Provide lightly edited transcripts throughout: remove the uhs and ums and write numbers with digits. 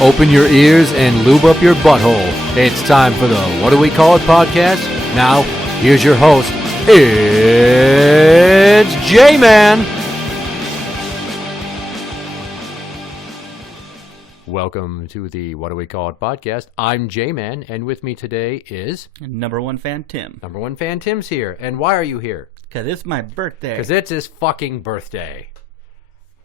Open your ears and lube up your butthole. It's time for the What Do We Call It podcast. Now, here's your host. It's Jmann. Welcome to the What Do We Call It podcast. I'm Jmann, and with me today is... Number one fan, Tim. Number one fan, Tim's here. And why are you here? Because it's my birthday. Because it's his fucking birthday.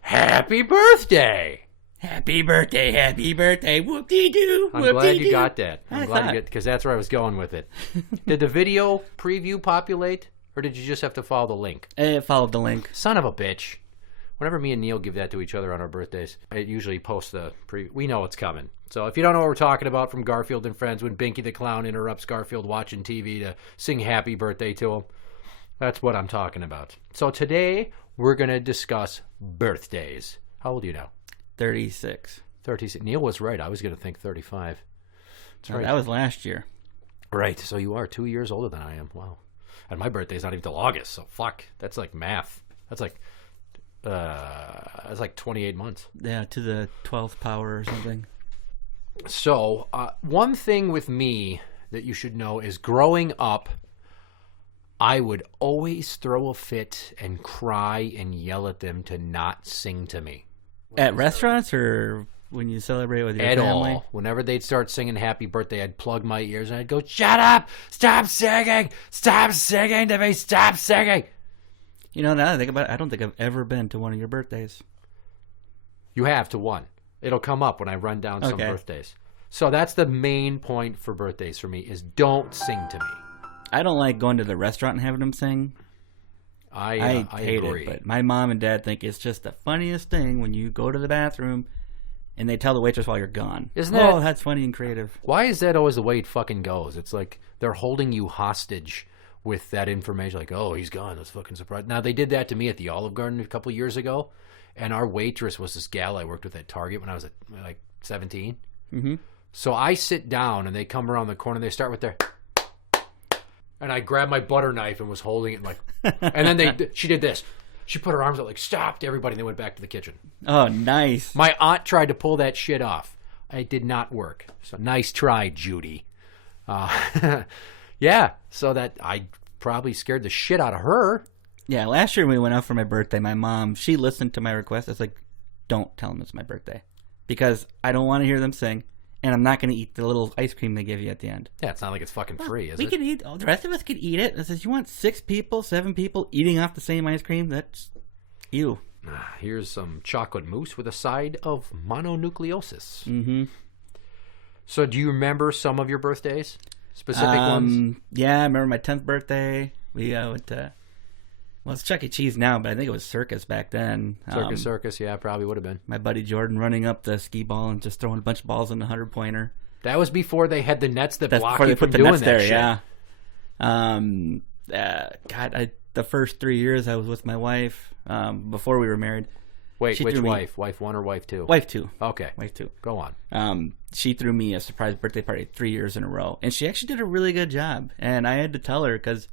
Happy birthday! Happy birthday, whoop-dee-doo, I'm glad you got that. I'm glad you got, because that's where I was going with it. Did the video preview populate, or did you just have to follow the link? It followed the link. Son of a bitch. Whenever me and Neil give that to each other on our birthdays, I usually post the preview. We know it's coming. So if you don't know what we're talking about from Garfield and Friends, when Binky the Clown interrupts Garfield watching TV to sing happy birthday to him, that's what I'm talking about. So today, we're going to discuss birthdays. How old are you now? 36. 36. Neil was right. I was going to think 35. That's right. That was last year. Right. So you are 2 years older than I am. Wow. And my birthday's not even till August. So fuck. That's like math. That's like 28 months. Yeah, to the 12th power or something. So one thing with me that you should know is growing up, I would always throw a fit and cry and yell at them to not sing to me. At restaurants or when you celebrate with your family? All. Whenever they'd start singing happy birthday, I'd plug my ears and I'd go, shut up! Stop singing! Stop singing to me! Stop singing! You know, now that I think about it, I don't think I've ever been to one of your birthdays. You have to one. It'll come up when I run down some birthdays. So that's the main point for birthdays for me is don't sing to me. I don't like going to the restaurant and having them sing. I hate agree. it, but my mom and dad think it's just the funniest thing when you go to the bathroom and they tell the waitress while you're gone. Isn't that? Oh, that's funny and creative. Why is that always the way it fucking goes? It's like they're holding you hostage with that information. Like, oh, he's gone. That's fucking surprising. Now, they did that to me at the Olive Garden a couple of years ago, and our waitress was this gal I worked with at Target when I was like 17. Mm-hmm. So I sit down, and they come around the corner, and they start with their... And I grabbed my butter knife and was holding it like... And then she did this. She put her arms out like, stop to everybody, and they went back to the kitchen. Oh, nice. My aunt tried to pull that shit off. It did not work. So nice try, Judy. Yeah, so that I probably scared the shit out of her. Yeah, last year when we went out for my birthday, my mom, she listened to my request. I was like, don't tell them it's my birthday. Because I don't want to hear them sing. And I'm not going to eat the little ice cream they give you at the end. Yeah, it's not like it's fucking free, is it? We can eat. Oh, the rest of us could eat it. It says, you want 6 people, 7 people eating off the same ice cream? That's you. Here's some chocolate mousse with a side of mononucleosis. Mm-hmm. So do you remember some of your birthdays? Specific ones? Yeah, I remember my 10th birthday. We went to... Well, it's Chuck E. Cheese now, but I think it was Circus back then. Circus, yeah, probably would have been. My buddy Jordan running up the skey ball and just throwing a bunch of balls in the 100-pointer. That was before they had the nets that block you from put the doing nets that there, shit. Yeah. The first 3 years I was with my wife, before we were married. Wait, which wife? Wife 1 or wife 2? Wife 2. Okay. Wife 2. Go on. She threw me a surprise birthday party 3 years in a row. And she actually did a really good job. And I had to tell her because...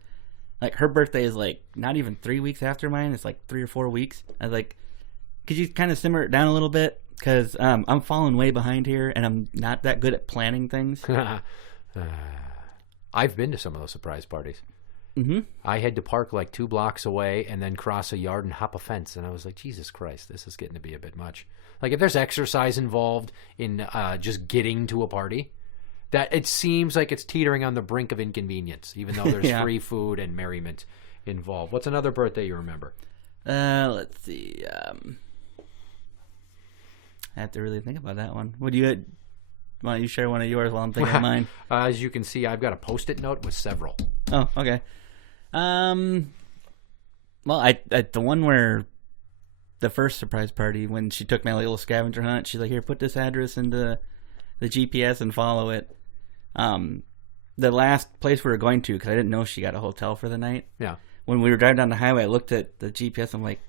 Like, her birthday is, like, not even 3 weeks after mine. It's, like, 3 or 4 weeks. I was like, could you kind of simmer it down a little bit? Because I'm falling way behind here, and I'm not that good at planning things. I've been to some of those surprise parties. Mm-hmm. I had to park, like, 2 blocks away and then cross a yard and hop a fence. And I was like, Jesus Christ, this is getting to be a bit much. Like, if there's exercise involved in just getting to a party... That it seems like it's teetering on the brink of inconvenience, even though there's free food and merriment involved. What's another birthday you remember? Let's see. I have to really think about that one. Why don't you share one of yours while I'm thinking of mine? As you can see, I've got a Post-it note with several. Oh, okay. Well, I the one where the first surprise party when she took my little scavenger hunt, she's like, "Here, put this address into the GPS and follow it." The last place we were going to, because I didn't know she got a hotel for the night. Yeah. When we were driving down the highway, I looked at the GPS. I'm like,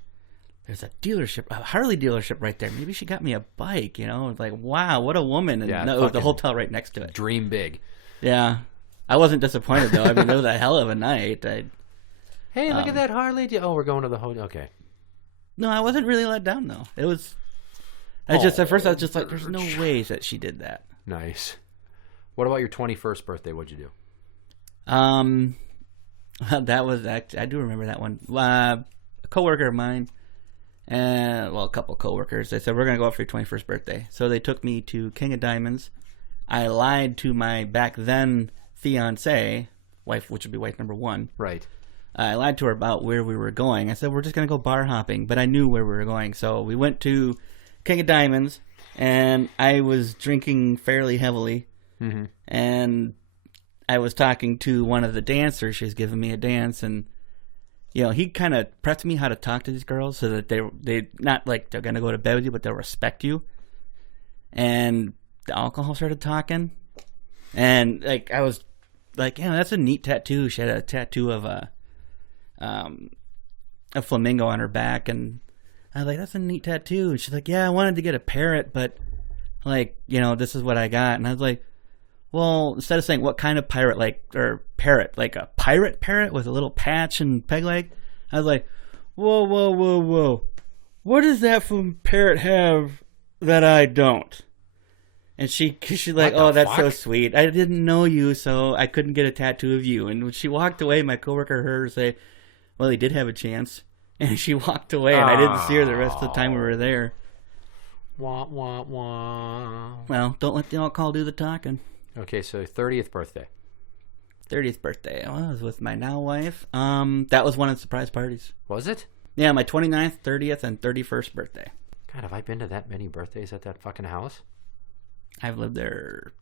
there's a dealership, a Harley dealership right there. Maybe she got me a bike, you know? It's like, wow, what a woman. And no, it was the hotel right next to it. Dream big. Yeah. I wasn't disappointed, though. I mean, it was a hell of a night. Hey, look at that Harley. Oh, we're going to the hotel. Okay. No, I wasn't really let down, though. It was... At first I was just like, there's no way that she did that. Nice. What about your 21st birthday? What'd you do? That was actually, I do remember that one. A coworker of mine, and a couple coworkers, they said, we're going to go out for your 21st birthday. So they took me to King of Diamonds. I lied to my back then fiance, wife, which would be wife number one. Right. I lied to her about where we were going. I said, we're just going to go bar hopping, but I knew where we were going. So we went to King of Diamonds, and I was drinking fairly heavily. Mm-hmm. And I was talking to one of the dancers. She was giving me a dance, and he kind of prepped me how to talk to these girls so that they not like they're gonna go to bed with you, but they'll respect you. And the alcohol started talking, and like I was like, that's a neat tattoo. She had a tattoo of a flamingo on her back, and I was like, that's a neat tattoo. And she's like, yeah, I wanted to get a parrot, but like this is what I got. And I was like, well, instead of saying what kind of parrot, or parrot, like a pirate parrot with a little patch and peg leg, I was like, whoa. What does that from parrot have that I don't? And she's like, oh, that's so sweet. I didn't know you, so I couldn't get a tattoo of you. And when she walked away, my coworker heard her say, well, he did have a chance. And she walked away, and I didn't see her the rest of the time we were there. Wah, wah, wah. Well, don't let the alcohol do the talking. Okay, so 30th birthday. 30th birthday. Well, I was with my now wife. That was one of the surprise parties. Was it? Yeah, my 29th, 30th, and 31st birthday. God, have I been to that many birthdays at that fucking house? I've lived there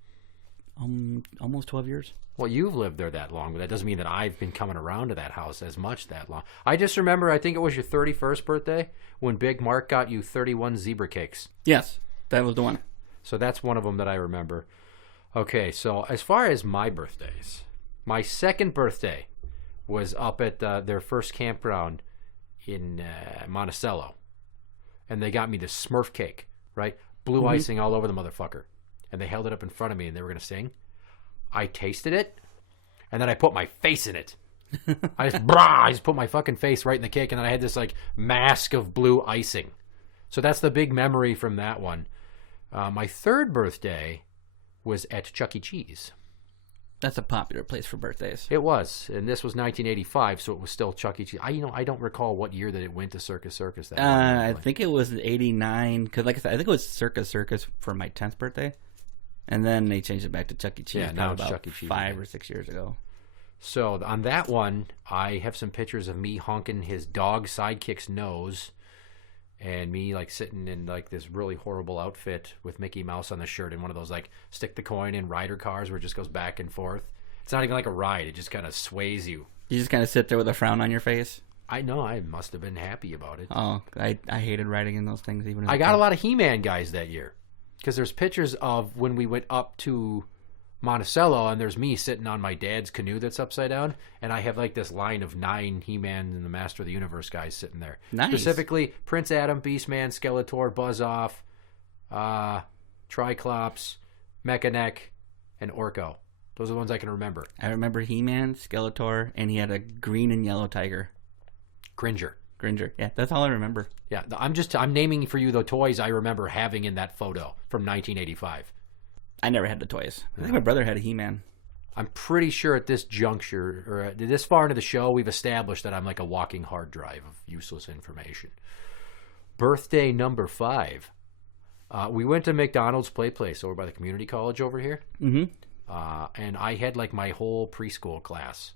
almost 12 years. Well, you've lived there that long, but that doesn't mean that I've been coming around to that house as much that long. I just remember, I think it was your 31st birthday when Big Mark got you 31 zebra cakes. Yes, that was the one. So that's one of them that I remember. Okay, so as far as my birthdays, my second birthday was up at their first campground in Monticello. And they got me this Smurf cake, right? Blue icing all over the motherfucker. And they held it up in front of me and they were going to sing. I tasted it, and then I put my face in it. I just put my fucking face right in the cake, and then I had this like mask of blue icing. So that's the big memory from that one. My third birthday was at Chuck E. Cheese. That's a popular place for birthdays. It was, and this was 1985, so it was still Chuck E. Cheese. I don't recall what year that it went to Circus Circus. I think it was 89, because like I said, I think it was Circus Circus for my 10th birthday. And then they changed it back to Chuck E. Cheese. Yeah, now it's about Chuck E. Cheese 5 or 6 years ago. So on that one, I have some pictures of me honking his dog sidekick's nose, and me like sitting in like this really horrible outfit with Mickey Mouse on the shirt and one of those like stick the coin in rider cars where it just goes back and forth. It's not even like a ride; it just kind of sways you. You just kind of sit there with a frown on your face. I know. I must have been happy about it. Oh, I hated riding in those things. Even I got a lot of He-Man guys that year. Because there's pictures of when we went up to Monticello, and there's me sitting on my dad's canoe that's upside down, and I have like this line of 9 He-Man and the Master of the Universe guys sitting there. Nice. Specifically, Prince Adam, Beastman, Skeletor, Buzz-Off, Triclops, Mechaneck, and Orko. Those are the ones I can remember. I remember He-Man, Skeletor, and he had a green and yellow tiger. Gringer. Yeah, that's all I remember. Yeah, I'm naming for you the toys I remember having in that photo from 1985. I never had the toys. I think my brother had a He-Man. I'm pretty sure at this juncture, or this far into the show, we've established that I'm like a walking hard drive of useless information. Birthday number 5. We went to McDonald's Play Place over by the community college over here. Mm-hmm. And I had like my whole preschool class.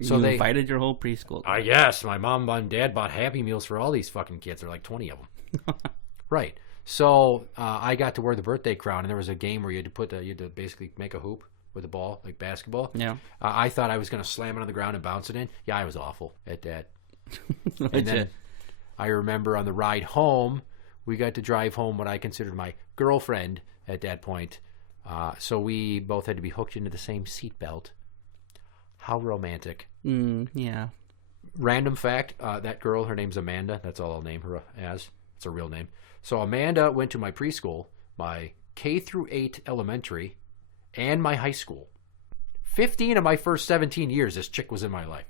So they invited your whole preschool class. Yes, my mom and dad bought Happy Meals for all these fucking kids. There are like 20 of them. Right. So I got to wear the birthday crown, and there was a game where you had to basically make a hoop with a ball, like basketball. Yeah. I thought I was going to slam it on the ground and bounce it in. Yeah, I was awful at that. And then I remember on the ride home, we got to drive home what I considered my girlfriend at that point. So we both had to be hooked into the same seatbelt. How romantic. Yeah. Random fact, that girl, her name's Amanda. That's all I'll name her as. It's a real name. So Amanda went to my preschool, my K through 8 elementary, and my high school. 15 of my first 17 years, this chick was in my life.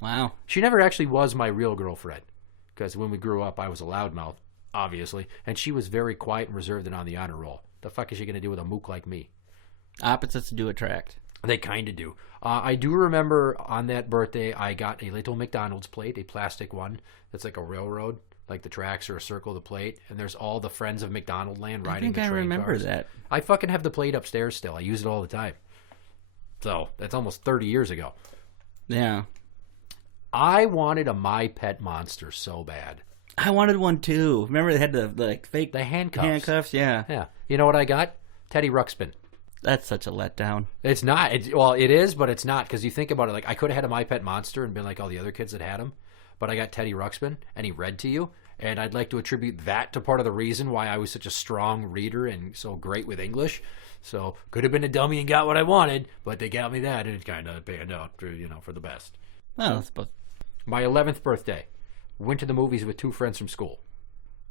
Wow. She never actually was my real girlfriend, because when we grew up, I was a loudmouth. obviously. And she was very quiet and reserved and on the honor roll. The fuck is she going to do with a mook like me? Opposites do attract. They kind of do. I do remember on that birthday, I got a little McDonald's plate, a plastic one that's like a railroad. Like the tracks are a circle of the plate, and there's all the friends of McDonald Land riding the train cars. I remember that. I fucking have the plate upstairs still. I use it all the time. So that's almost 30 years ago. Yeah. I wanted a My Pet Monster so bad. I wanted one too. Remember they had the fake the handcuffs. Handcuffs, yeah. Yeah. You know what I got? Teddy Ruxpin. That's such a letdown. It's not. Well, it is, but it's not, because you think about it. Like, I could have had a My Pet Monster and been like all the other kids that had him, but I got Teddy Ruxpin, and he read to you. And I'd like to attribute that to part of the reason why I was such a strong reader and so great with English. So could have been a dummy and got what I wanted, but they got me that, and it kind of panned out, for the best. Well, I suppose. My 11th birthday, went to the movies with 2 friends from school.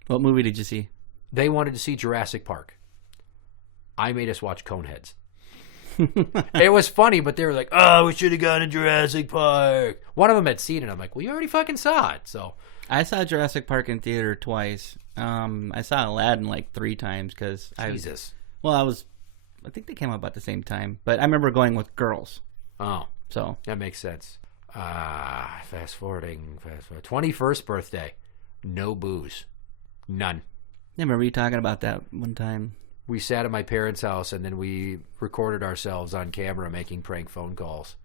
What movie did you see? They wanted to see Jurassic Park. I made us watch Coneheads. It was funny, but they were like, "Oh, we should have gone to Jurassic Park." One of them had seen it. I'm like, "Well, you already fucking saw it." So I saw Jurassic Park in theater twice. I saw Aladdin like 3 times because Jesus. I think they came out about the same time, but I remember going with girls. Oh, so that makes sense. Fast forwarding. 21st birthday, no booze, none. I remember you talking about that one time. We sat at my parents' house, and then we recorded ourselves on camera making prank phone calls.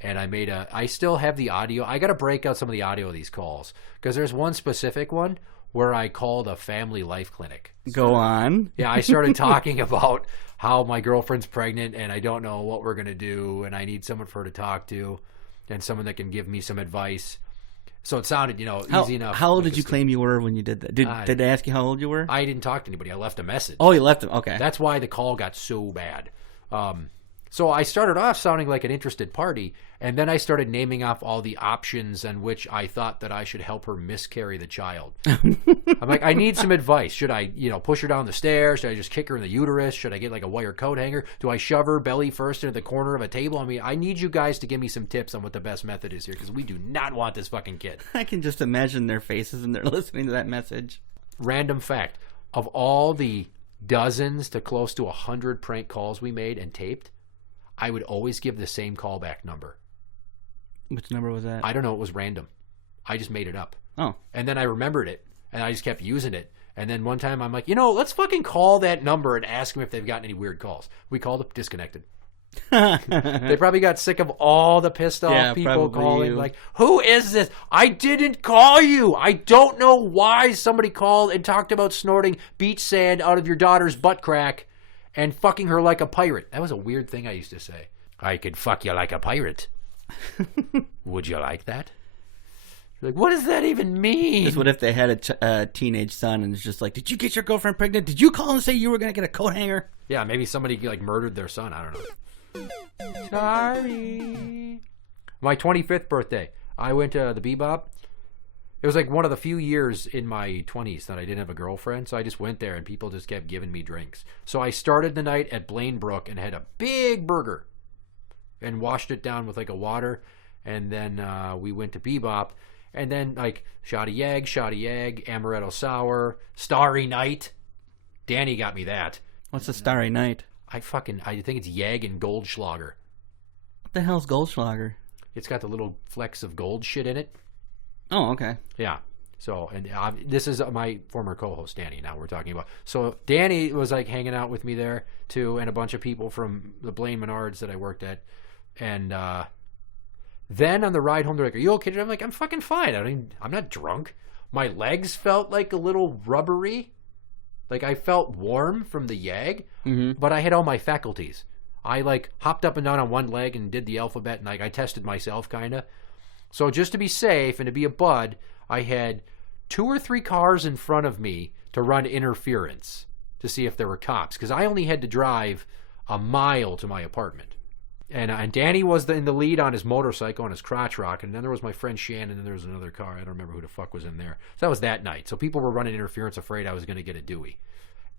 And I still have the audio. I got to break out some of the audio of these calls, because there's one specific one where I called a family life clinic. Go on. Yeah, I started talking about how my girlfriend's pregnant, and I don't know what we're going to do, and I need someone for her to talk to, and someone that can give me some advice. So it sounded, easy enough. How old did you claim you were when you did that? Did they ask you how old you were? I didn't talk to anybody. I left a message. Oh, you left them. Okay. That's why the call got so bad. So I started off sounding like an interested party, and then I started naming off all the options on which I thought that I should help her miscarry the child. I'm like, I need some advice. Should I, push her down the stairs? Should I just kick her in the uterus? Should I get like a wire coat hanger? Do I shove her belly first into the corner of a table? I mean, I need you guys to give me some tips on what the best method is here, because we do not want this fucking kid. I can just imagine their faces and they're listening to that message. Random fact. Of all the dozens to close to 100 prank calls we made and taped, I would always give the same callback number. Which number was that? I don't know. It was random. I just made it up. Oh. And then I remembered it, and I just kept using it. And then one time I'm like, let's fucking call that number and ask them if they've gotten any weird calls. We called it, disconnected. They probably got sick of all the pissed off people calling. Like, who is this? I didn't call you. I don't know why somebody called and talked about snorting beach sand out of your daughter's butt crack and fucking her like a pirate. That was a weird thing I used to say. I could fuck you like a pirate. Would you like that? You're like, what does that even mean? Just what if they had a teenage son and it's just like, did you get your girlfriend pregnant? Did you call and say you were going to get a coat hanger? Yeah, maybe somebody like murdered their son. I don't know. Sorry. My 25th birthday, I went to the Bebop. It was like one of the few years in my 20s that I didn't have a girlfriend, so I just went there and people just kept giving me drinks. So I started the night at Blaine Brook and had a big burger and washed it down with like a water, and then we went to Bebop, and then like shoddy egg, amaretto sour, Starry Night. Danny got me that. What's a Starry Night? I think it's Yag and Goldschlager. What the hell's Goldschlager? It's got the little flecks of gold shit in it. Oh, okay. Yeah. So, and this is my former co-host, Danny, now we're talking about. So, Danny was like hanging out with me there, too, and a bunch of people from the Blaine Menards that I worked at. And then on the ride home, they're like, "Are you okay?" I'm like, "I'm fucking fine. I'm not drunk." My legs felt like a little rubbery. Like, I felt warm from the Yag, but I had all my faculties. I, like, hopped up and down on one leg and did the alphabet, and I tested myself, kind of. So just to be safe and to be a bud, I had 2 or 3 cars in front of me to run interference to see if there were cops, because I only had to drive a mile to my apartment. And Danny was in the lead on his motorcycle, on his crotch rocket, and then there was my friend Shannon, and there was another car. I don't remember who the fuck was in there. So that was that night. So people were running interference afraid I was going to get a Dewey.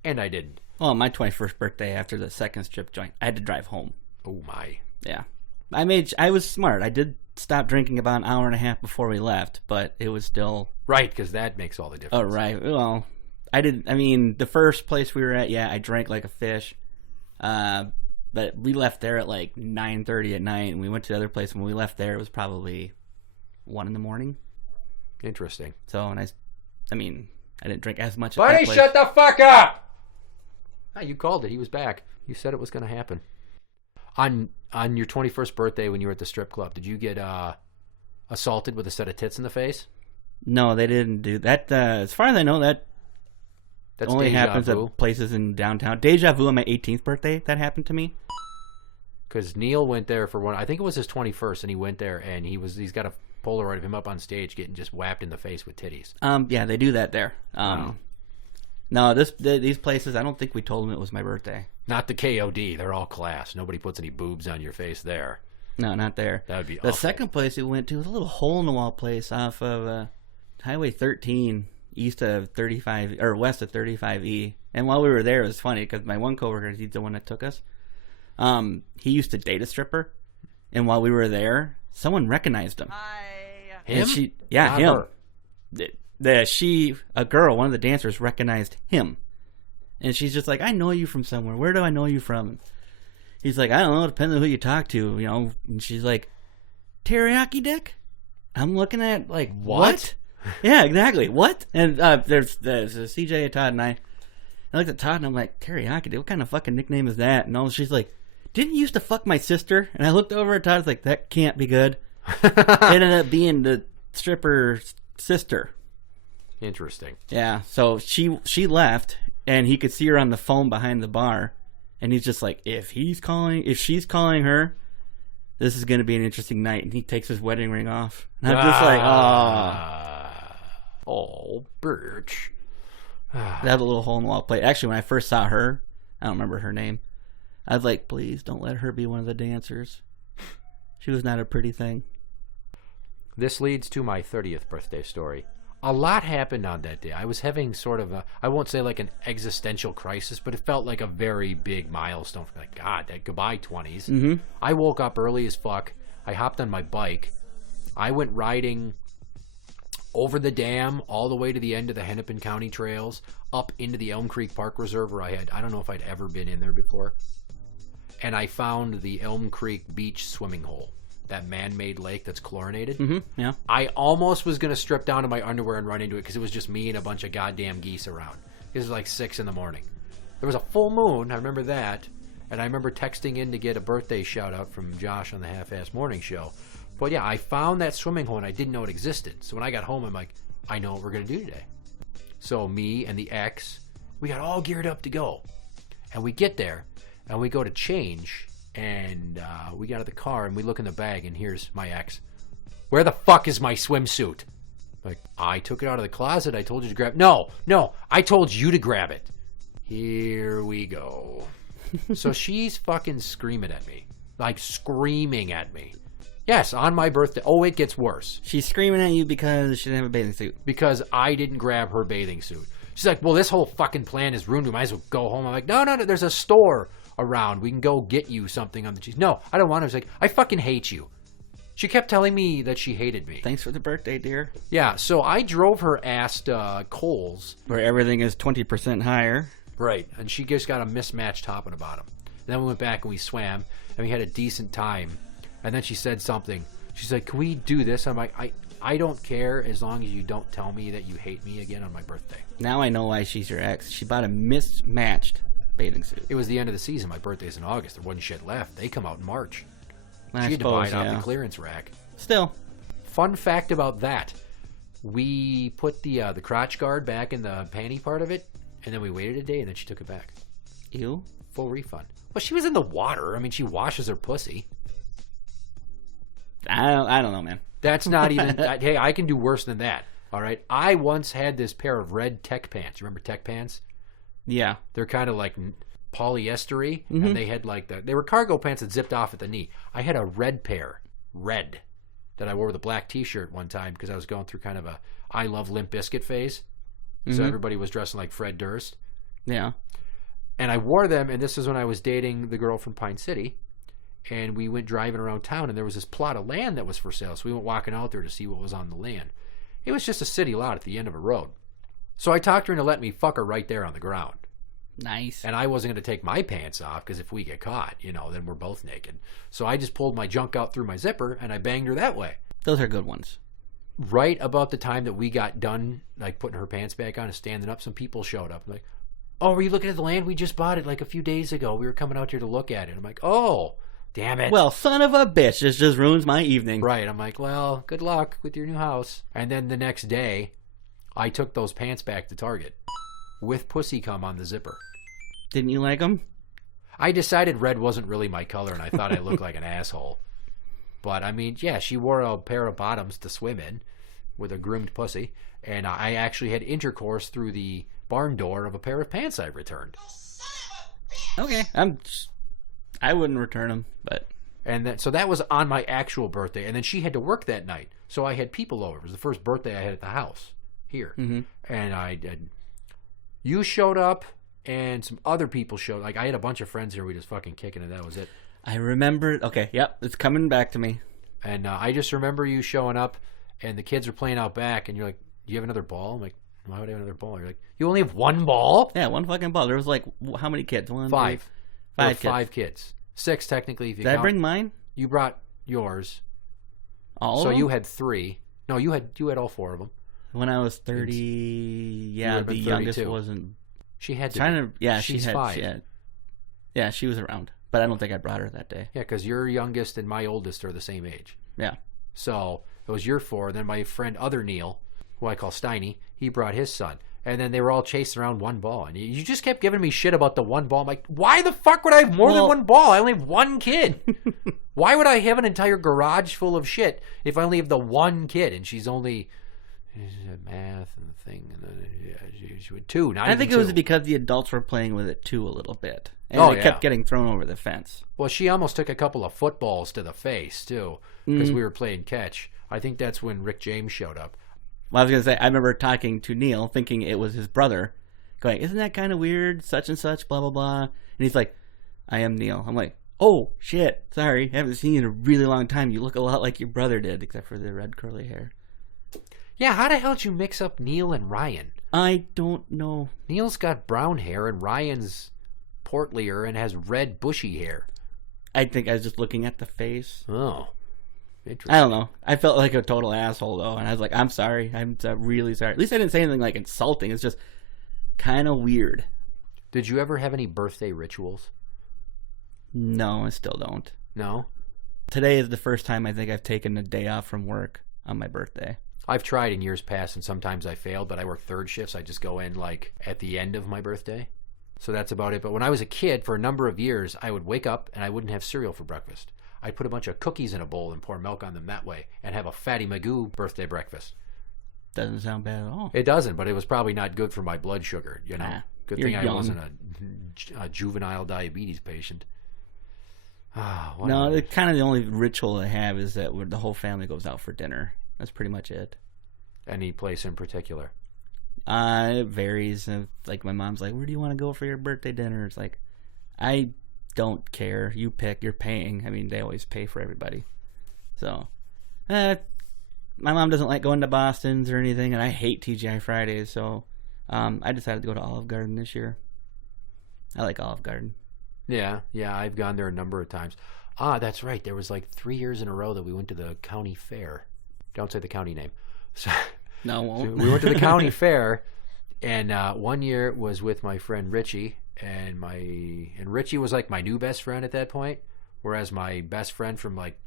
And I didn't. Well, my 21st birthday, after the second strip joint, I had to drive home. Oh, my. Yeah. I was smart. I did stopped drinking about an hour and a half before we left, but it was still... Right, because that makes all the difference. Oh, right. Well, I mean, the first place we were at, yeah, I drank like a fish. But we left there at like 9:30 at night, and we went to the other place. When we left there, it was probably 1 a.m. Interesting. So, and I mean, I didn't drink as much. Buddy, shut the fuck up! Ah, you called it. He was back. You said it was going to happen. On your 21st birthday, when you were at the strip club, did you get assaulted with a set of tits in the face? No, they didn't do that. As far as I know, that's only happens vu. at places in downtown. Deja vu on my 18th birthday, that happened to me. Because Neil went there for one. I think it was his 21st, and he went there, and he's got a Polaroid of him up on stage getting just whapped in the face with titties. Yeah, they do that there. Wow. No, these places, I don't think we told them it was my birthday. Not the KOD. They're all class. Nobody puts any boobs on your face there. No, not there. That would be the awful. Second place we went to was a little hole-in-the-wall place off of Highway 13, east of 35 or west of 35E. And while we were there, it was funny because my one coworker, he's the one that took us. He used to date a stripper, and while we were there, someone recognized him. Him? Him. Not her. A girl, one of the dancers, recognized him, and she's just like, "I know you from somewhere. Where do I know you from?" He's like, "I don't know. Depends on who you talk to, you know." And she's like, "Teriyaki dick." I'm looking at like, what? Yeah, exactly. What? And there's CJ, Todd, and I looked at Todd and I'm like, "Teriyaki dick? What kind of fucking nickname is that?" And all she's like, "Didn't you used to fuck my sister?" And I looked over at Todd. I was like, "That can't be good." It ended up being the stripper's sister. Interesting. Yeah. So she left, and he could see her on the phone behind the bar, and he's just like, if she's calling her, this is going to be an interesting night. And he takes his wedding ring off, and I'm just like, oh, Birch. That had a little hole in the wall play. Actually, when I first saw her, I don't remember her name. I was like, please don't let her be one of the dancers. She was not a pretty thing. This leads to my 30th birthday story. A lot happened on that day. I was having sort of I won't say like an existential crisis, but it felt like a very big milestone for me. Like, God, that goodbye 20s. Mm-hmm. I woke up early as fuck. I hopped on my bike. I went riding over the dam all the way to the end of the Hennepin County trails, up into the Elm Creek Park Reserve where I don't know if I'd ever been in there before. And I found the Elm Creek Beach swimming hole. That man-made lake that's chlorinated. Mm-hmm. Yeah. I almost was going to strip down to my underwear and run into it because it was just me and a bunch of goddamn geese around. It was like 6 a.m. There was a full moon. I remember that. And I remember texting in to get a birthday shout-out from Josh on the Half-Ass Morning Show. But yeah, I found that swimming hole and I didn't know it existed. So when I got home, I'm like, I know what we're going to do today. So me and the ex, we got all geared up to go. And we get there and we go to change. And we got out of the car and we look in the bag and here's my ex. Where the fuck is my swimsuit? Like, I took it out of the closet. I told you to grab it. No, I told you to grab it. Here we go. So she's fucking screaming at me. Like, screaming at me. Yes, on my birthday. Oh, it gets worse. She's screaming at you because she didn't have a bathing suit. Because I didn't grab her bathing suit. She's like, well, this whole fucking plan is ruined. We might as well go home. I'm like, no, there's a store around. We can go get you something on the cheese. No, I don't want to. I was like, I fucking hate you. She kept telling me that she hated me. Thanks for the birthday, dear. Yeah, so I drove her ass to Kohl's. Where everything is 20% higher. Right, and she just got a mismatched top and a bottom. And then we went back and we swam, and we had a decent time. And then she said something. She's like, can we do this? I'm like, I don't care as long as you don't tell me that you hate me again on my birthday. Now I know why she's your ex. She bought a mismatched bathing suit. It was the end of the season. My birthday's in August. There wasn't shit left. They come out in March. I She had to buy suppose, it off yeah. the clearance rack. Still. Fun fact about that. We put the crotch guard back in the panty part of it, and then we waited a day, and then she took it back. Ew. Full refund. Well, she was in the water. I mean, she washes her pussy. I don't know, man. That's not even... hey, I can do worse than that. All right? I once had this pair of red tech pants. You remember tech pants? Yeah. They're kind of like polyestery, Mm-hmm. and they had like they were cargo pants that zipped off at the knee. I had a red pair, that I wore with a black t-shirt one time because I was going through kind of a I love Limp Bizkit phase. So everybody was dressing like Fred Durst. Yeah. And I wore them, and this is when I was dating the girl from Pine City. and we went driving around town, and there was this plot of land that was for sale. So we went walking out there to see what was on the land. It was just a city lot at the end of a road. So I talked her into letting me fuck her right there on the ground. Nice. And I wasn't going to take my pants off because if we get caught, then we're both naked. So I just pulled my junk out through my zipper and I banged her that way. Those are good ones. Right about the time that we got done, like putting her pants back on and standing up, some people showed up. Like, oh, were you looking at the land? We just bought it like a few days ago. We were coming out here to look at it. I'm like, oh, damn it. Well, son of a bitch, this just ruins my evening. Right. I'm like, well, good luck with your new house. And then the next day, I took those pants back to Target with pussy cum on the zipper. Didn't you like them? I decided red wasn't really my color, and I thought I looked like an asshole. But, I mean, yeah, she wore a pair of bottoms to swim in with a groomed pussy, and I actually had intercourse through the barn door of a pair of pants I returned. Okay. I wouldn't return them, but... So that was on my actual birthday, and then she had to work that night, so I had people over. It was the first birthday I had at the house here. Mm-hmm. And you showed up, and some other people showed. Like, I had a bunch of friends here. We just fucking kicking it. That was it. I remember. Okay, yep, it's coming back to me. And I just remember you showing up, and the kids were playing out back, and you're like, do you have another ball? I'm like, why would I have another ball? You're like, you only have one ball? Yeah, one fucking ball. There was like, how many kids? Five. There were 5 kids. 5 kids. 6, technically, if you Did count. I bring mine? You brought yours. All so of them? you had 3. No, you had all 4 of them. When I was 30, yeah, the youngest wasn't... She had to. Trying to, yeah, she's 5. Yeah, she was around, but I don't think I brought her that day. Yeah, because your youngest and my oldest are the same age. Yeah. So it was your 4. Then my friend other Neil, who I call Steiny, he brought his son. And then they were all chasing around one ball. And you just kept giving me shit about the one ball. I'm like, why the fuck would I have more than one ball? I only have one kid. Why would I have an entire garage full of shit if I only have the one kid? And she's only... math and the thing, and then she would 2. I think it was because the adults were playing with it too a little bit, and it kept getting thrown over the fence. Well, she almost took a couple of footballs to the face too, because we were playing catch. I think that's when Rick James showed up. Well, I was gonna say, I remember talking to Neil, thinking it was his brother, going, "Isn't that kind of weird? Such and such, blah blah blah." And he's like, "I am Neil." I'm like, "Oh shit, sorry, haven't seen you in a really long time. You look a lot like your brother did, except for the red curly hair." Yeah, how the hell did you mix up Neil and Ryan? I don't know. Neil's got brown hair and Ryan's portlier and has red bushy hair. I think I was just looking at the face. Oh, interesting. I don't know. I felt like a total asshole though, and I was like, "I'm sorry. I'm really sorry." At least I didn't say anything like insulting. It's just kind of weird. Did you ever have any birthday rituals? No, I still don't. No? Today is the first time I think I've taken a day off from work on my birthday. I've tried in years past, and sometimes I failed, but I work third shifts. I just go in, like, at the end of my birthday. So that's about it. But when I was a kid, for a number of years, I would wake up, and I wouldn't have cereal for breakfast. I'd put a bunch of cookies in a bowl and pour milk on them that way, and have a Fatty Magoo birthday breakfast. Doesn't sound bad at all. It doesn't, but it was probably not good for my blood sugar, you know. Nah, good thing I wasn't a juvenile diabetes patient. No, it's kind of the only ritual I have is that the whole family goes out for dinner. That's pretty much it. Any place in particular? It varies. Like my mom's like, "Where do you want to go for your birthday dinner?" It's like, I don't care. You pick. You're paying. I mean, they always pay for everybody. So, my mom doesn't like going to Boston's or anything, and I hate TGI Fridays. So, I decided to go to Olive Garden this year. I like Olive Garden. Yeah, I've gone there a number of times. That's right. There was like 3 years in a row that we went to the county fair. Don't say the county name. So, no, I won't. So we went to the county fair, and one year was with my friend Richie, and Richie was like my new best friend at that point, whereas my best friend from like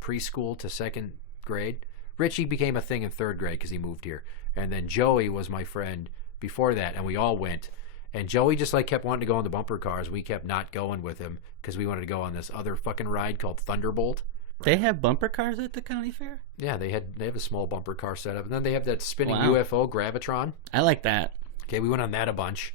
preschool to 2nd grade, Richie became a thing in 3rd grade because he moved here, and then Joey was my friend before that, and we all went. And Joey just like kept wanting to go on the bumper cars. We kept not going with him because we wanted to go on this other fucking ride called Thunderbolt. They have bumper cars at the county fair? Yeah, they have a small bumper car setup. And then they have that spinning UFO Gravitron. I like that. Okay, we went on that a bunch.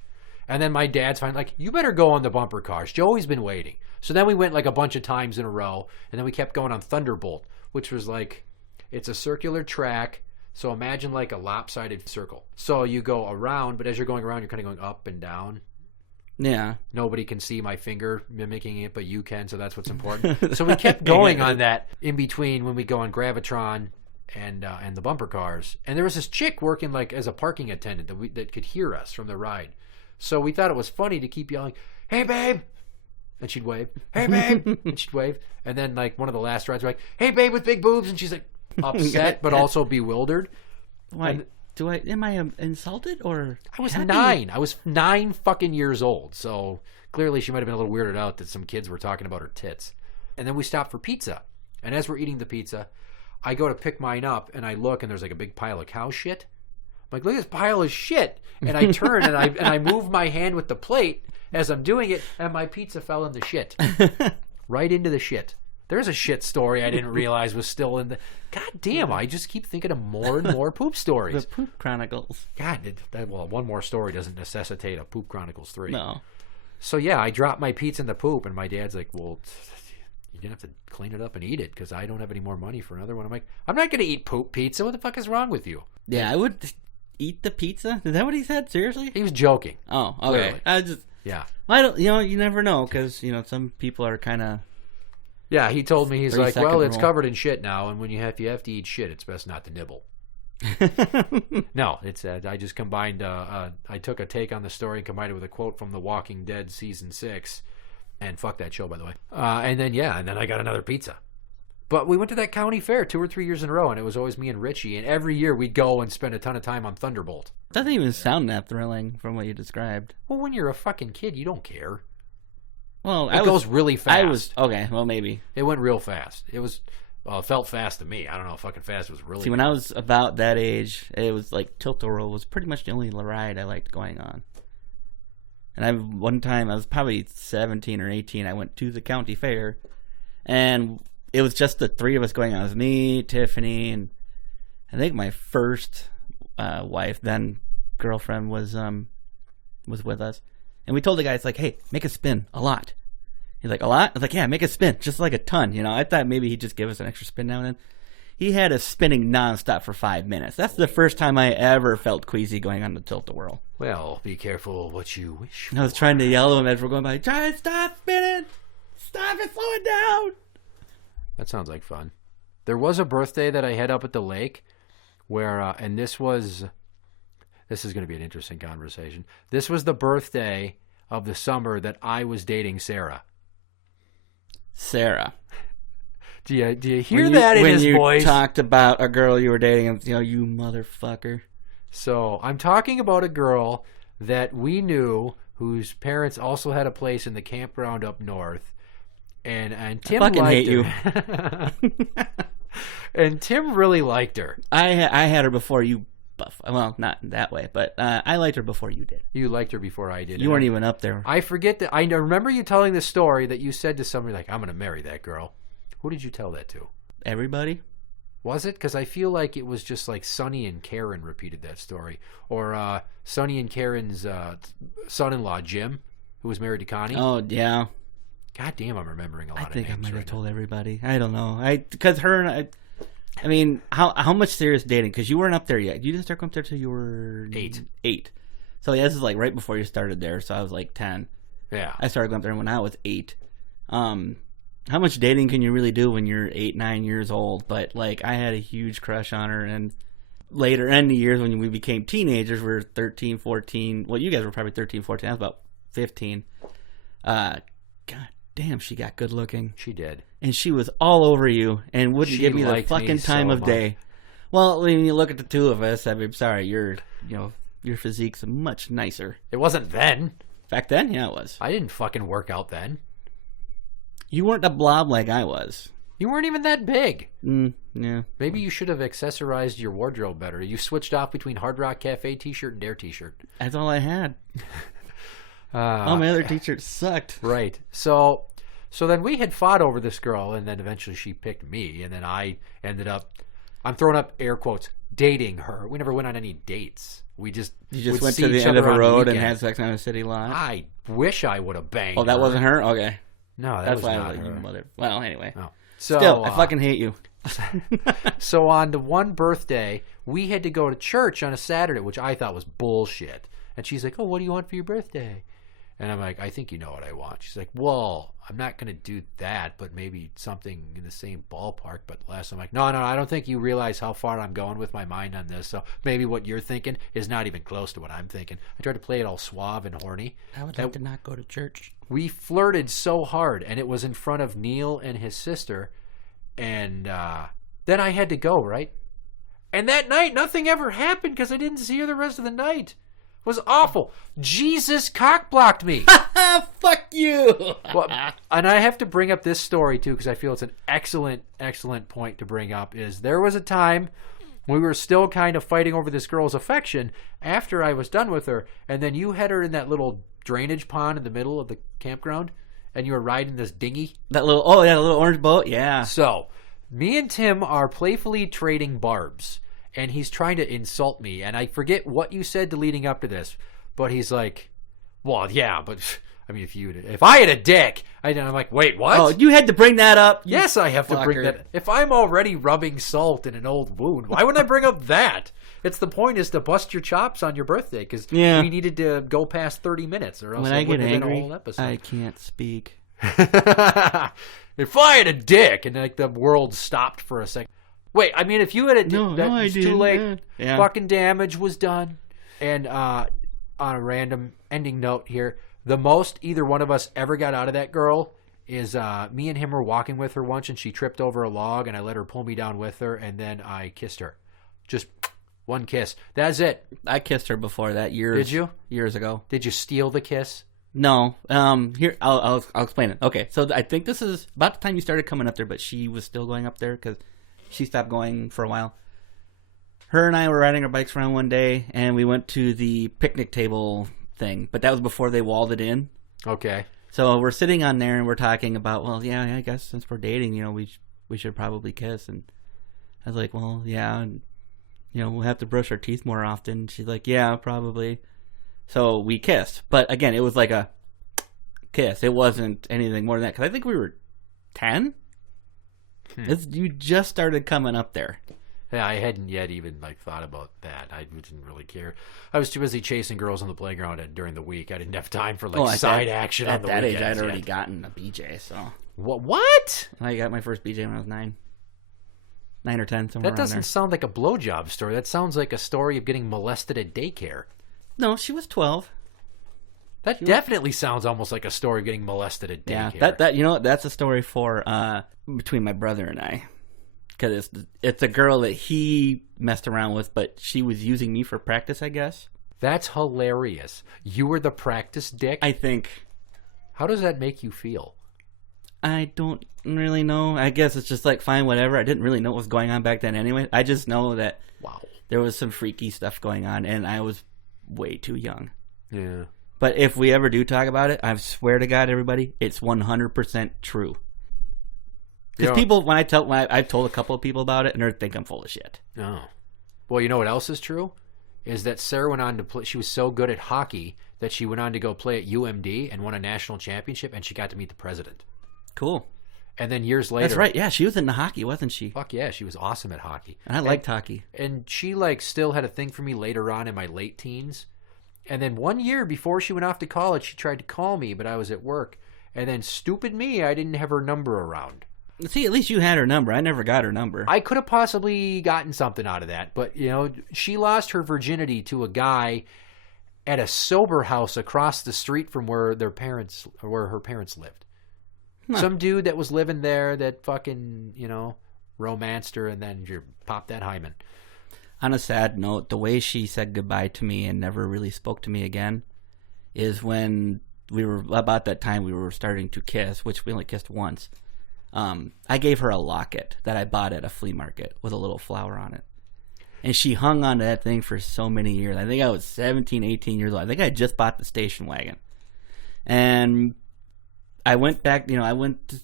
And then my dad's finally like, you better go on the bumper cars. Joey's been waiting. So then we went like a bunch of times in a row. And then we kept going on Thunderbolt, which was like, it's a circular track. So imagine like a lopsided circle. So you go around, but as you're going around, you're kind of going up and down. Yeah. Nobody can see my finger mimicking it, but you can, so that's what's important. So we kept going on that in between when we go on Gravitron and the bumper cars. And there was this chick working like as a parking attendant that could hear us from the ride. So we thought it was funny to keep yelling, "Hey, babe!" And she'd wave. "Hey, babe!" And she'd wave. And then like one of the last rides, we're like, "Hey, babe with big boobs!" And she's like upset, but also bewildered. Why? Am I insulted or? I was happy? 9. I was 9 fucking years old. So clearly she might have been a little weirded out that some kids were talking about her tits. And then we stopped for pizza. And as we're eating the pizza, I go to pick mine up and I look and there's like a big pile of cow shit. I'm like, look at this pile of shit. And I turn and I move my hand with the plate as I'm doing it, and my pizza fell in the shit. Right into the shit. There's a shit story I didn't realize was still in the... God damn, I just keep thinking of more and more poop stories. The Poop Chronicles. God, well, one more story doesn't necessitate a Poop Chronicles 3. No. So yeah, I dropped my pizza in the poop, and my dad's like, well, you're going to have to clean it up and eat it, because I don't have any more money for another one. I'm like, I'm not going to eat poop pizza. What the fuck is wrong with you? Yeah, I would eat the pizza? Is that what he said? Seriously? He was joking. Oh, okay. Clearly. I just... Yeah. I don't... You never know, because, some people are kind of... Yeah, he told me, he's like, well, it's rule. covered in shit now, and when you have to eat shit, it's best not to nibble. No, it's I just combined, I took a take on the story and combined it with a quote from The Walking Dead Season 6, and fuck that show, by the way. And then I got another pizza. But we went to that county fair 2 or 3 years in a row, and it was always me and Richie, and every year we'd go and spend a ton of time on Thunderbolt. Doesn't even sound that thrilling from what you described. Well, when you're a fucking kid, you don't care. Well, it goes really fast. Okay, well, maybe. It went real fast. It was, it felt fast to me. I don't know how fucking fast it was really. See, when I was about that age, it was like Tilt-A-Whirl was pretty much the only ride I liked going on. And one time, I was probably 17 or 18, I went to the county fair, and it was just the three of us going on. It was me, Tiffany, and I think my first wife, then girlfriend, was with us. And we told the guy, it's like, hey, make a spin a lot. He's like, a lot? I was like, yeah, make a spin, just like a ton. I thought maybe he'd just give us an extra spin now and then. He had us spinning nonstop for 5 minutes. That's the first time I ever felt queasy going on the Tilt-A-Whirl. Well, be careful what you wish for. I was trying to yell at him as we're going by, try to stop spinning! Stop it, slow it down! That sounds like fun. There was a birthday that I had up at the lake where, and this is going to be an interesting conversation. This was the birthday of the summer that I was dating Sarah. Sarah. Do you hear that in his voice? When you talked about a girl you were dating, you motherfucker. So I'm talking about a girl that we knew whose parents also had a place in the campground up north. And Tim I fucking liked hate her. And Tim really liked her. I had her before you. Well, not that way, but I liked her before you did. You liked her before I did. You weren't even up there. I forget that. I remember you telling the story that you said to somebody like, "I'm going to marry that girl." Who did you tell that to? Everybody. Was it? Because I feel like it was just like Sonny and Karen repeated that story, or Sonny and Karen's son-in-law Jim, who was married to Connie. Oh yeah. God damn, I'm remembering a lot of names. I think I might have right told everybody. I don't know. Because her and I mean, how much serious dating? Because you weren't up there yet. You didn't start going up there till you were 8. 8. So yeah, this is like right before you started there. So I was like 10. Yeah. I started going up there when I was 8. How much dating can you really do when you're 8, 9 years old? But like, I had a huge crush on her, and later in the years when we became teenagers, we were 13, 14. Well, you guys were probably 13, 14. I was about 15. God damn, she got good looking. She did. And she was all over you and wouldn't give me the fucking time of day. Well, when you look at the two of us, I'm sorry, your physique's much nicer. It wasn't then. Back then, yeah, it was. I didn't fucking work out then. You weren't a blob like I was. You weren't even that big. Yeah. Maybe you should have accessorized your wardrobe better. You switched off between Hard Rock Cafe t-shirt and Dare t-shirt. That's all I had. All my other t-shirts sucked. Right. So then we had fought over this girl, and then eventually she picked me, and then I ended up, I'm throwing up air quotes, dating her. We never went on any dates. You just went to the end of a road and had sex on a city lot? I wish I would have banged her. Oh, that wasn't her? Okay. No, That's was why not I was her. like, you mother. Well, anyway. Oh. Still, I fucking hate you. So on the one birthday, we had to go to church on a Saturday, which I thought was bullshit. And she's like, oh, what do you want for your birthday? And I'm like, I think you know what I want. She's like, well, I'm not going to do that, but maybe something in the same ballpark, but less. I'm like, no, I don't think you realize how far I'm going with my mind on this. So maybe what you're thinking is not even close to what I'm thinking. I tried to play it all suave and horny. I would like to not go to church. We flirted so hard, and it was in front of Neil and his sister. And then I had to go, right? And that night, nothing ever happened because I didn't see her the rest of the night. It was awful. Jesus cock-blocked me. Fuck you. Well, and I have to bring up this story, too, because I feel it's an excellent, excellent point to bring up, is there was a time we were still kind of fighting over this girl's affection after I was done with her, and then you had her in that little drainage pond in the middle of the campground, and you were riding this dinghy. The little orange boat, yeah. So, me and Tim are playfully trading barbs, and he's trying to insult me, and I forget what you said to leading up to this, but he's like, well, yeah, but I mean, if I had a dick, I'm like, wait, what? Oh, you had to bring that up? Yes, I have to bring that. If I'm already rubbing salt in an old wound, why wouldn't I bring up that? It's the point is to bust your chops on your birthday, because we needed to go past 30 minutes, or else when it I get wouldn't have angry, been a whole episode. I can't speak. If I had a dick, and like the world stopped for a second. Wait, I mean, if you had a dick, that's too late. Yeah. Fucking damage was done. And on a random ending note here, the most either one of us ever got out of that girl is me and him were walking with her once, and she tripped over a log, and I let her pull me down with her, and then I kissed her. Just one kiss. That's it. I kissed her before that years. Did you? Years ago. Did you steal the kiss? No. Here, I'll explain it. Okay, so I think this is about the time you started coming up there, but she was still going up there because she stopped going for a while. Her and I were riding our bikes around one day, and we went to the picnic table thing, but that was before they walled it in. Okay. So we're sitting on there, and we're talking about, well, yeah, I guess since we're dating, we should probably kiss. And I was like, well, yeah, and, we'll have to brush our teeth more often. She's like, yeah, probably. So we kissed. But again, it was like a kiss. It wasn't anything more than that. Because I think we were 10. You just started coming up there. Yeah, I hadn't yet even thought about that. I didn't really care. I was too busy chasing girls on the playground during the week. I didn't have time for side action on the weekends. At that age, I'd already gotten a BJ. So what? I got my first BJ when I was 9 or 10, somewhere. That doesn't sound like a blowjob story. That sounds like a story of getting molested at daycare. No, she was 12. That definitely sounds almost like a story of getting molested at daycare. Yeah, that's a story for between my brother and I. Because it's a girl that he messed around with, but she was using me for practice, I guess. That's hilarious. You were the practice dick? I think. How does that make you feel? I don't really know. I guess it's just fine, whatever. I didn't really know what was going on back then anyway. I just know that there was some freaky stuff going on, and I was way too young. Yeah. But if we ever do talk about it, I swear to God, everybody, it's 100% true. Because people, when I've told a couple of people about it, and they think I'm full of shit. Oh. Well, you know what else is true? Is that Sarah went on to play, she was so good at hockey that she went on to go play at UMD and won a national championship, and she got to meet the president. Cool. And then years later... That's right, yeah, she was into hockey, wasn't she? Fuck yeah, she was awesome at hockey. And I liked hockey. And she, still had a thing for me later on in my late teens. And then 1 year before she went off to college, she tried to call me, but I was at work. And then, stupid me, I didn't have her number around. See, at least you had her number. I never got her number. I could have possibly gotten something out of that. But, she lost her virginity to a guy at a sober house across the street from where her parents lived. Huh. Some dude that was living there that fucking, romanced her, and then you pop that hymen. On a sad note, the way she said goodbye to me and never really spoke to me again is when about that time we were starting to kiss, which we only kissed once. I gave her a locket that I bought at a flea market with a little flower on it. And she hung on to that thing for so many years. I think I was 17, 18 years old. I think I just bought the station wagon. And I went back, I went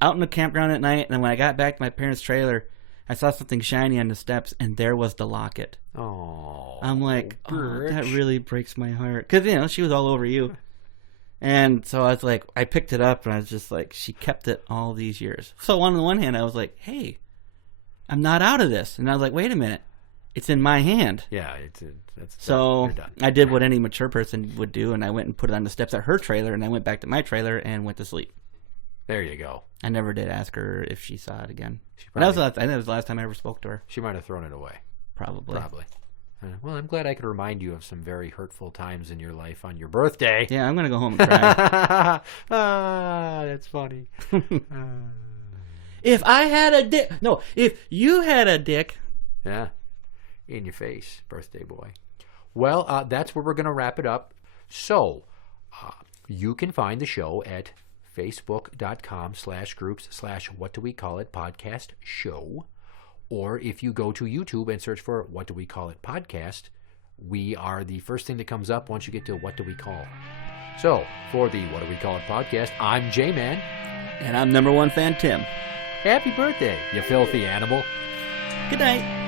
out in the campground at night, and when I got back to my parents' trailer, I saw something shiny on the steps, and there was the locket. Oh, I'm like, that really breaks my heart. Because, she was all over you. And so I was like, I picked it up, and I was just like, she kept it all these years. So on the one hand, I was like, hey, I'm not out of this. And I was like, wait a minute. it's in my hand. Yeah, that's So you're done. I did what any mature person would do, and I went and put it on the steps at her trailer, and I went back to my trailer and went to sleep. There you go. I never did ask her if she saw it again. Probably, I think that was the last time I ever spoke to her. she might have thrown it away. Probably. Well, I'm glad I could remind you of some very hurtful times in your life on your birthday. Yeah, I'm going to go home and cry. That's funny. If I had a dick... No, if you had a dick... Yeah, in your face, birthday boy. Well, that's where we're going to wrap it up. So, you can find the show at facebook.com/groups/whatdowecallitpodcast show. Or if you go to YouTube and search for What Do We Call It Podcast, we are the first thing that comes up once you get to What Do We Call. So, for the What Do We Call It Podcast, I'm Jmann. And I'm number one fan, Tim. Happy birthday, you filthy animal. Good night.